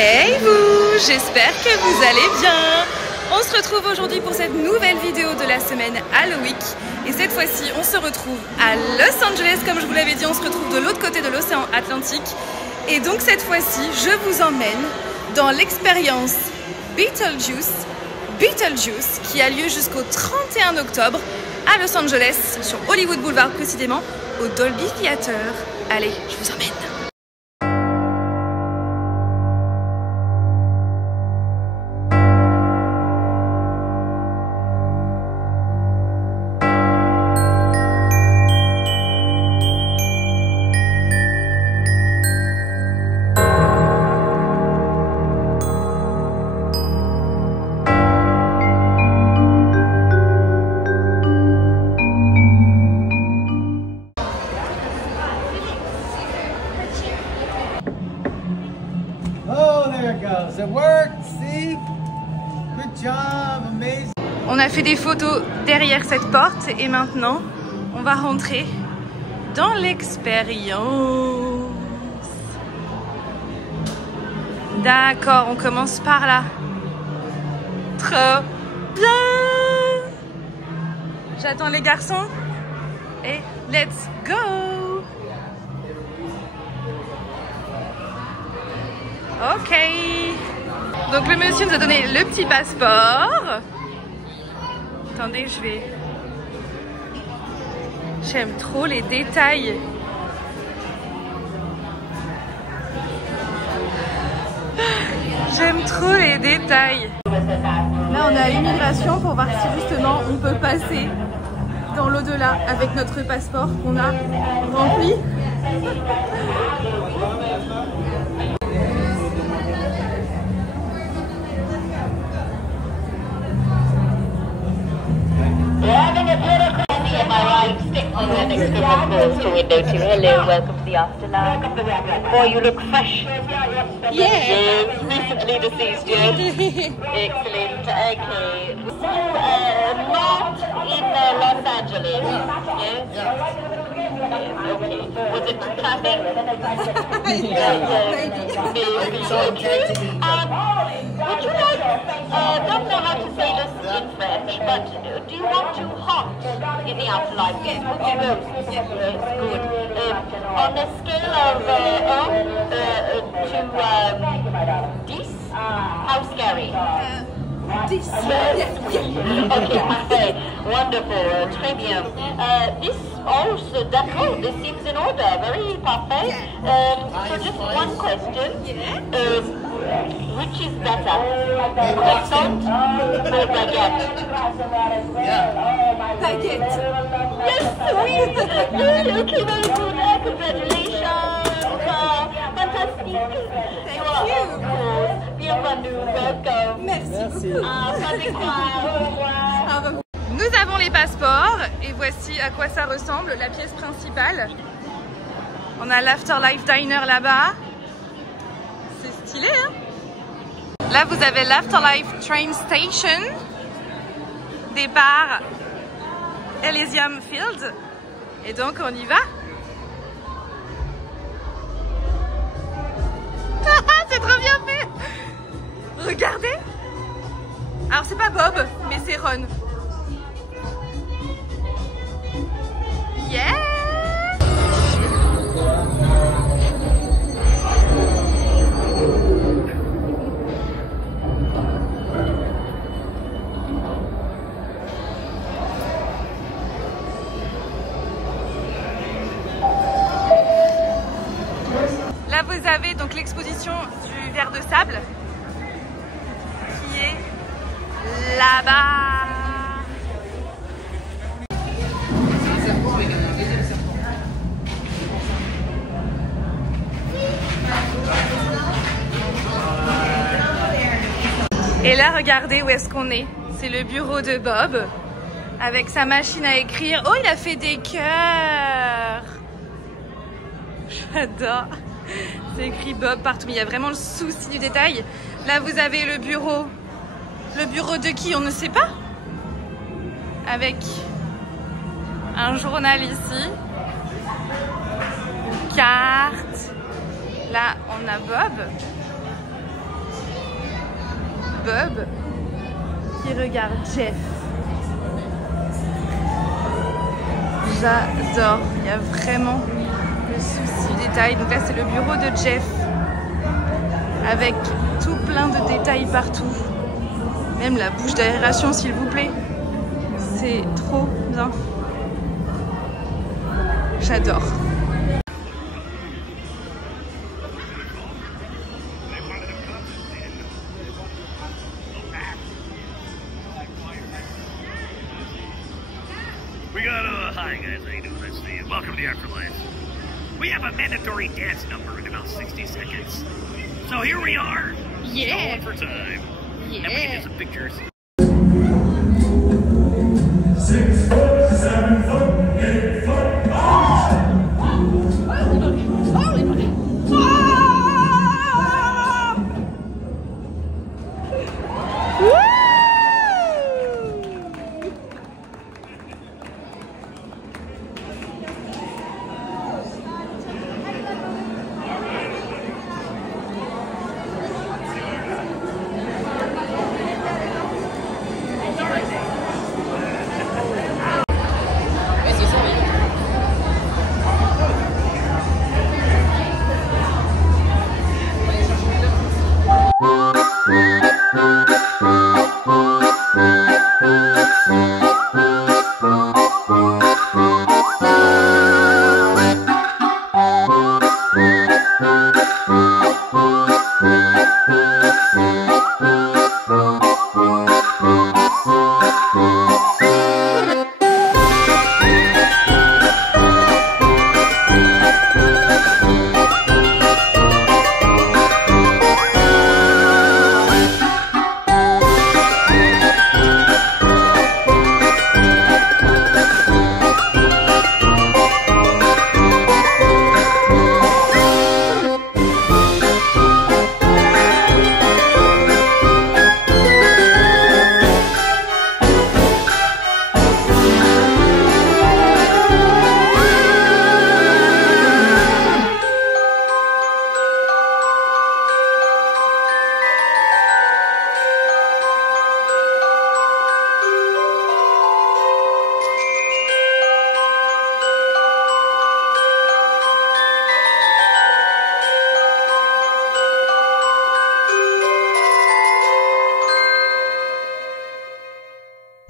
Hey vous, j'espère que vous allez bien. On se retrouve aujourd'hui pour cette nouvelle vidéo de la semaine Halloween. Et cette fois-ci, on se retrouve à Los Angeles. Comme je vous l'avais dit, on se retrouve de l'autre côté de l'océan Atlantique. Et donc cette fois-ci, je vous emmène dans l'expérience Beetlejuice qui a lieu jusqu'au 31 octobre à Los Angeles, sur Hollywood Boulevard précisément, au Dolby Theater. Allez, je vous emmène. On a fait des photos derrière cette porte et maintenant on va rentrer dans l'expérience. D'accord, on commence par là. Trop bien. J'attends les garçons et let's go. Ok. Donc le monsieur nous a donné le petit passeport. Attendez, j'aime trop les détails. J'aime trop les détails. Là, on est à l'immigration pour voir si justement on peut passer dans l'au-delà avec notre passeport qu'on a rempli. Next to window 2. Hello, welcome to the afterlife. Boy, you look fresh. Yeah. Yes, recently deceased, yes. Excellent, okay. So, not in Los Angeles, yes? Yes, okay. Was it traffic? Would you like, don't know how to say this in French, but do you want to haunt in the afterlife? Yes, would you go? Yes, good. On a scale of 1 to 10, how scary? 10. Okay, parfait. Wonderful. Très bien. This also, d'accord, this seems in order. Very parfait. So just one question. Which is better? Croissant or baguette? Baguette. Yes, oui. Good. Okay, very good. Congratulations. Fantastic. Thank you. Bienvenue. Welcome. Merci beaucoup. Au revoir. Nous avons les passeports et voici à quoi ça ressemble, la pièce principale. On a l'Afterlife Diner là-bas. C'est stylé, hein? Là, vous avez l'Afterlife Train Station. Départ Elysium Field. Et donc, on y va. C'est trop bien fait! Regardez! Alors, c'est pas Bob, mais c'est Ron. Yeah! Là, vous avez donc l'exposition du ver de sable qui est là-bas. Et là, regardez où est-ce qu'on est. C'est le bureau de Bob avec sa machine à écrire. Oh, il a fait des cœurs. J'adore. C'est écrit Bob partout, mais il y a vraiment le souci du détail. Là, vous avez le bureau. Le bureau de qui? On ne sait pas. Avec un journal ici. Carte. Là, on a Bob. Bob qui regarde Jeff. J'adore, il y a vraiment le souci du détail. Donc là c'est le bureau de Jeff avec tout plein de détails partout. Même la bouche d'aération s'il vous plaît. C'est trop bien. J'adore. Hi guys, how you doing? Let's see. Welcome to the afterlife. We have a mandatory dance number in about 60 seconds. So here we are. Yeah. Going for time. Yeah. And we can do some pictures. 6 foot, 7 foot, 8 foot.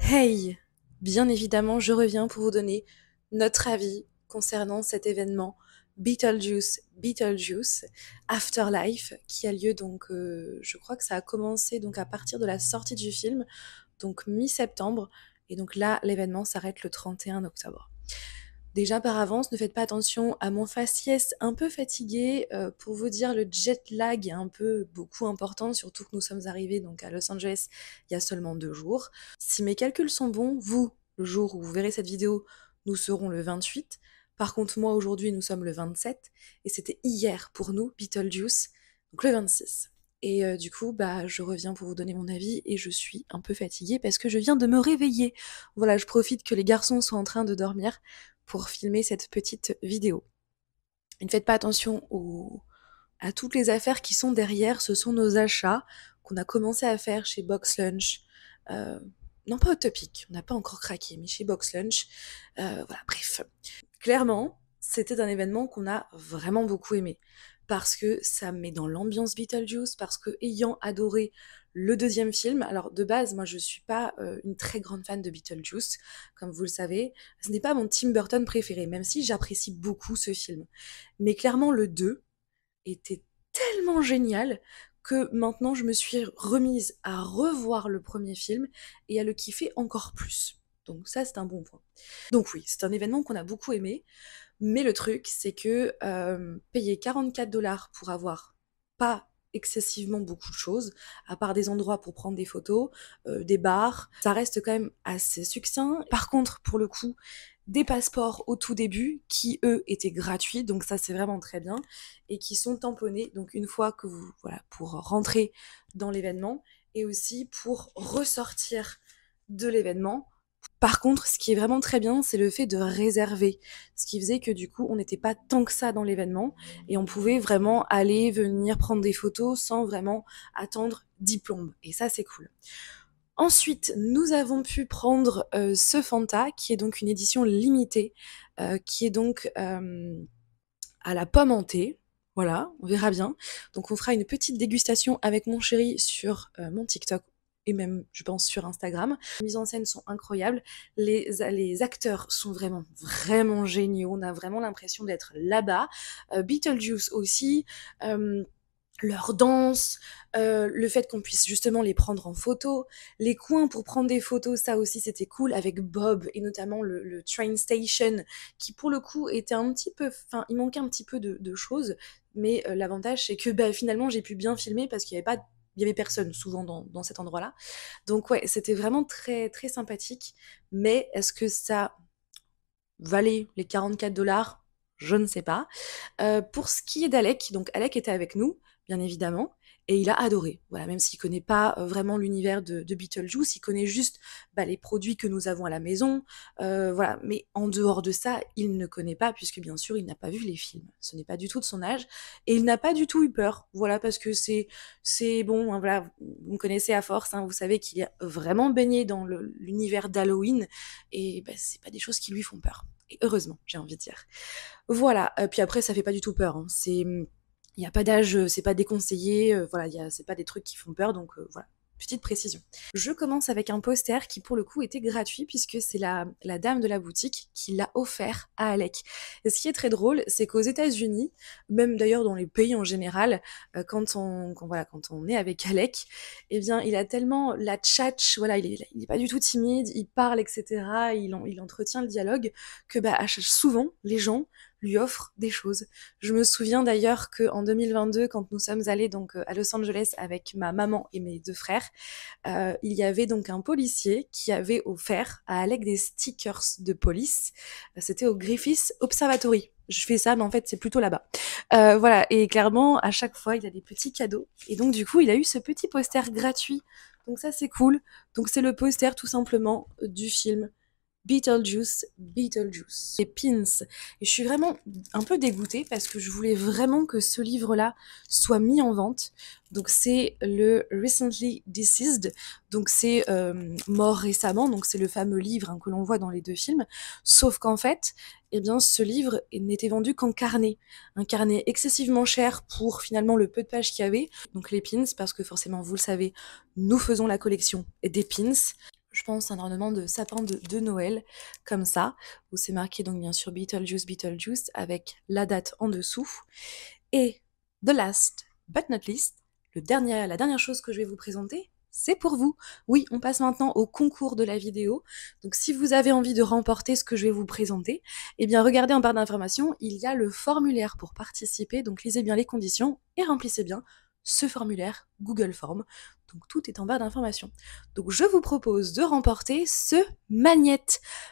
Hey, bien évidemment, je reviens pour vous donner notre avis concernant cet événement Beetlejuice Afterlife qui a lieu donc, je crois que ça a commencé donc à partir de la sortie du film, donc mi-septembre, et donc là l'événement s'arrête le 31 octobre. Déjà par avance, ne faites pas attention à mon faciès un peu fatigué. Pour vous dire, le jet lag est un peu beaucoup important, surtout que nous sommes arrivés donc à Los Angeles il y a seulement 2 jours. Si mes calculs sont bons, vous, le jour où vous verrez cette vidéo, nous serons le 28. Par contre, moi aujourd'hui, nous sommes le 27. Et c'était hier pour nous, Beetlejuice, donc le 26. Et du coup, je reviens pour vous donner mon avis et je suis un peu fatiguée parce que je viens de me réveiller. Voilà, je profite que les garçons soient en train de dormir pour filmer cette petite vidéo. Et ne faites pas attention à toutes les affaires qui sont derrière, ce sont nos achats qu'on a commencé à faire chez Box Lunch. Non, pas Utopic, on n'a pas encore craqué, mais chez Box Lunch. Voilà, bref. Clairement, c'était un événement qu'on a vraiment beaucoup aimé, parce que ça me met dans l'ambiance Beetlejuice, parce que ayant adoré le deuxième film, alors de base, moi je suis pas une très grande fan de Beetlejuice, comme vous le savez, ce n'est pas mon Tim Burton préféré, même si j'apprécie beaucoup ce film. Mais clairement le 2 était tellement génial que maintenant je me suis remise à revoir le premier film et à le kiffer encore plus. Donc ça c'est un bon point. Donc oui, c'est un événement qu'on a beaucoup aimé, mais le truc c'est que payer 44 $ pour avoir pas excessivement beaucoup de choses, à part des endroits pour prendre des photos, des bars, ça reste quand même assez succinct. Par contre, pour le coup, des passeports au tout début qui, eux, étaient gratuits, donc ça c'est vraiment très bien, et qui sont tamponnés, donc une fois que vous, voilà, pour rentrer dans l'événement, et aussi pour ressortir de l'événement, Par contre, ce qui est vraiment très bien, c'est le fait de réserver. Ce qui faisait que du coup, on n'était pas tant que ça dans l'événement et on pouvait vraiment aller, venir, prendre des photos sans vraiment attendre 10 plombes. Et ça, c'est cool. Ensuite, nous avons pu prendre ce Fanta, qui est donc une édition limitée, qui est donc à la pomme en thé. Voilà, on verra bien. Donc on fera une petite dégustation avec mon chéri sur mon TikTok et même, je pense, sur Instagram. Les mises en scène sont incroyables. Les acteurs sont vraiment, vraiment géniaux. On a vraiment l'impression d'être là-bas. Beetlejuice aussi. Leur danse, le fait qu'on puisse justement les prendre en photo, les coins pour prendre des photos, ça aussi c'était cool avec Bob et notamment le train station qui pour le coup était un petit peu, enfin il manquait un petit peu de choses, mais l'avantage c'est que bah, finalement j'ai pu bien filmer parce qu'il y avait pas, il y avait personne souvent dans cet endroit-là. Donc ouais, c'était vraiment très très sympathique, mais est-ce que ça valait les 44 $? Je ne sais pas. Pour ce qui est d'Alec, donc Alec était avec nous, bien évidemment, et il a adoré. Voilà, même s'il connaît pas vraiment l'univers de Beetlejuice, il connaît juste bah, les produits que nous avons à la maison, voilà. Mais en dehors de ça, il ne connaît pas, puisque bien sûr, il n'a pas vu les films. Ce n'est pas du tout de son âge, et il n'a pas du tout eu peur. Voilà, parce que c'est bon. Hein, voilà, vous me connaissez à force. Hein, vous savez qu'il est vraiment baigné dans l'univers d'Halloween, et bah, c'est pas des choses qui lui font peur. Et heureusement, j'ai envie de dire. Voilà, puis après ça fait pas du tout peur, hein. Il y a pas d'âge, c'est pas déconseillé, voilà, c'est pas des trucs qui font peur donc voilà, petite précision. Je commence avec un poster qui pour le coup était gratuit puisque c'est la dame de la boutique qui l'a offert à Alec. Et ce qui est très drôle, c'est qu'aux États-Unis, même d'ailleurs dans les pays en général, quand on est avec Alec, eh bien il a tellement la tchatche, voilà, il est pas du tout timide, il parle etc., il entretient le dialogue que bah, souvent les gens lui offre des choses. Je me souviens d'ailleurs qu'en 2022, quand nous sommes allés donc à Los Angeles avec ma maman et mes deux frères, il y avait donc un policier qui avait offert à Alec des stickers de police. C'était au Griffith Observatory. Je fais ça, mais en fait, c'est plutôt là-bas. Voilà, et clairement, à chaque fois, il a des petits cadeaux. Et donc, du coup, il a eu ce petit poster gratuit. Donc ça, c'est cool. Donc c'est le poster, tout simplement, du film Beetlejuice, Beetlejuice. Les pins. Et je suis vraiment un peu dégoûtée parce que je voulais vraiment que ce livre-là soit mis en vente. Donc c'est le Recently Deceased, donc c'est mort récemment, donc c'est le fameux livre hein, que l'on voit dans les deux films. Sauf qu'en fait, eh bien, ce livre n'était vendu qu'en carnet. Un carnet excessivement cher pour finalement le peu de pages qu'il y avait. Donc les pins, parce que forcément, vous le savez, nous faisons la collection des pins. Je pense un ornement de sapin de Noël, comme ça, où c'est marqué donc bien sûr Beetlejuice, Beetlejuice, avec la date en dessous. Et the last but not least, la dernière chose que je vais vous présenter, c'est pour vous. Oui, on passe maintenant au concours de la vidéo. Donc si vous avez envie de remporter ce que je vais vous présenter, eh bien regardez en barre d'informations, il y a le formulaire pour participer. Donc lisez bien les conditions et remplissez bien ce formulaire Google Form. Donc tout est en barre d'informations. Donc je vous propose de remporter ce magnet,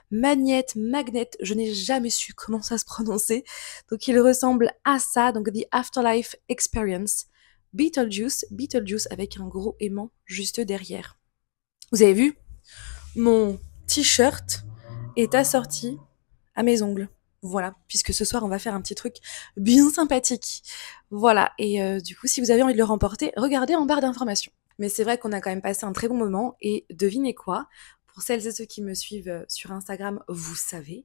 je n'ai jamais su comment ça se prononçait. Donc il ressemble à ça, donc The Afterlife Experience. Beetlejuice avec un gros aimant juste derrière. Vous avez vu? Mon t-shirt est assorti à mes ongles. Voilà, puisque ce soir on va faire un petit truc bien sympathique. Voilà, et du coup si vous avez envie de le remporter, regardez en barre d'informations. Mais c'est vrai qu'on a quand même passé un très bon moment, et devinez quoi? Pour celles et ceux qui me suivent sur Instagram, vous savez.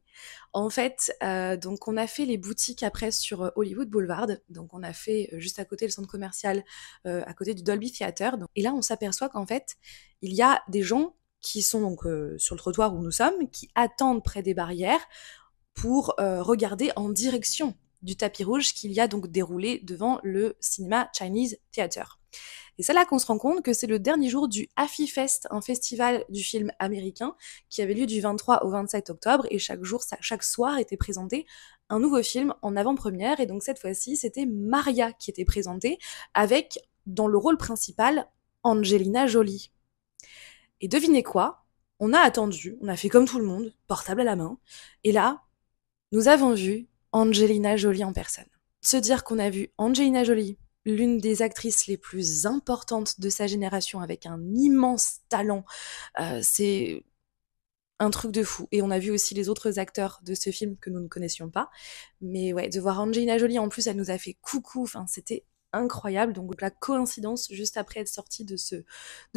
En fait, donc on a fait les boutiques après sur Hollywood Boulevard. Donc on a fait juste à côté le centre commercial, à côté du Dolby Theatre. Et là on s'aperçoit qu'en fait, il y a des gens qui sont donc sur le trottoir où nous sommes, qui attendent près des barrières pour regarder en direction du tapis rouge qu'il y a donc déroulé devant le cinéma Chinese Theatre. Et c'est là qu'on se rend compte que c'est le dernier jour du AFIFest, un festival du film américain qui avait lieu du 23 au 27 octobre, et chaque soir était présenté un nouveau film en avant-première, et donc cette fois-ci c'était Maria qui était présentée avec, dans le rôle principal, Angelina Jolie. Et devinez quoi? On a attendu, on a fait comme tout le monde, portable à la main, et là, nous avons vu Angelina Jolie en personne. Se dire qu'on a vu Angelina Jolie, l'une des actrices les plus importantes de sa génération, avec un immense talent, c'est un truc de fou. Et on a vu aussi les autres acteurs de ce film que nous ne connaissions pas. Mais ouais, de voir Angelina Jolie, en plus, elle nous a fait coucou. Enfin, c'était incroyable. Donc la coïncidence, juste après être sortie de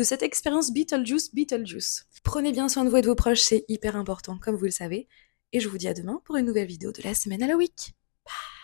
cette expérience Beetlejuice. Prenez bien soin de vous et de vos proches, c'est hyper important, comme vous le savez. Et je vous dis à demain pour une nouvelle vidéo de la semaine Halloween. Bye.